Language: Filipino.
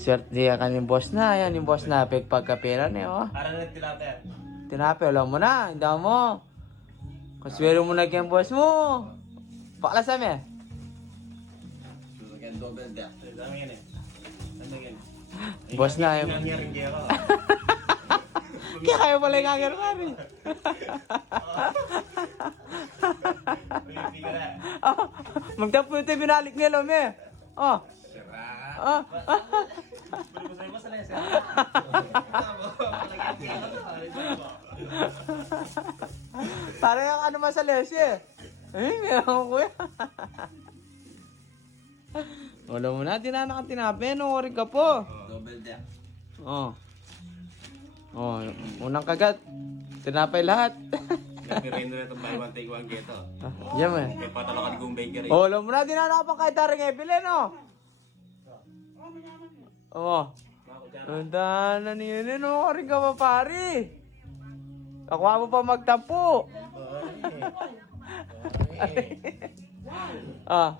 Swerte diya kaning boss na. Ayan yung boss na. Pagpagkapera niya, oh. Para na tilapia. Tinapi, alam mo na. Hindi mo. Kaswero mo na kayang boss mo. Bakla sa me. Susugan double deck. Dami yan eh. Ano yan? Boss na, eh. Nangyari kaya ako. Kaya kayo pala yung agar-ari. Pilipi ka na. Magtapo ito yung binalik nila, me. Oh. Sira. Ah. Balik ko sa'yo, masala yan sir. Parang yung ano man sa lesi eh. Meron ko yan. Wala mo na, tinanak ang tinapi. Ano rin ka po? Double deck. Oh. Oh, unang kagat. Tinapay lahat. Nagpirendo na itong buy one take one geto. Yan eh. May patalakan kong bakery. Oh, alam mo na, tinanak pa kahit taring Evelyn, oh. Oh. Ang dana niya yun, oh. Rin ka pa, pari. Nakuha mo pa magtampo. Ah.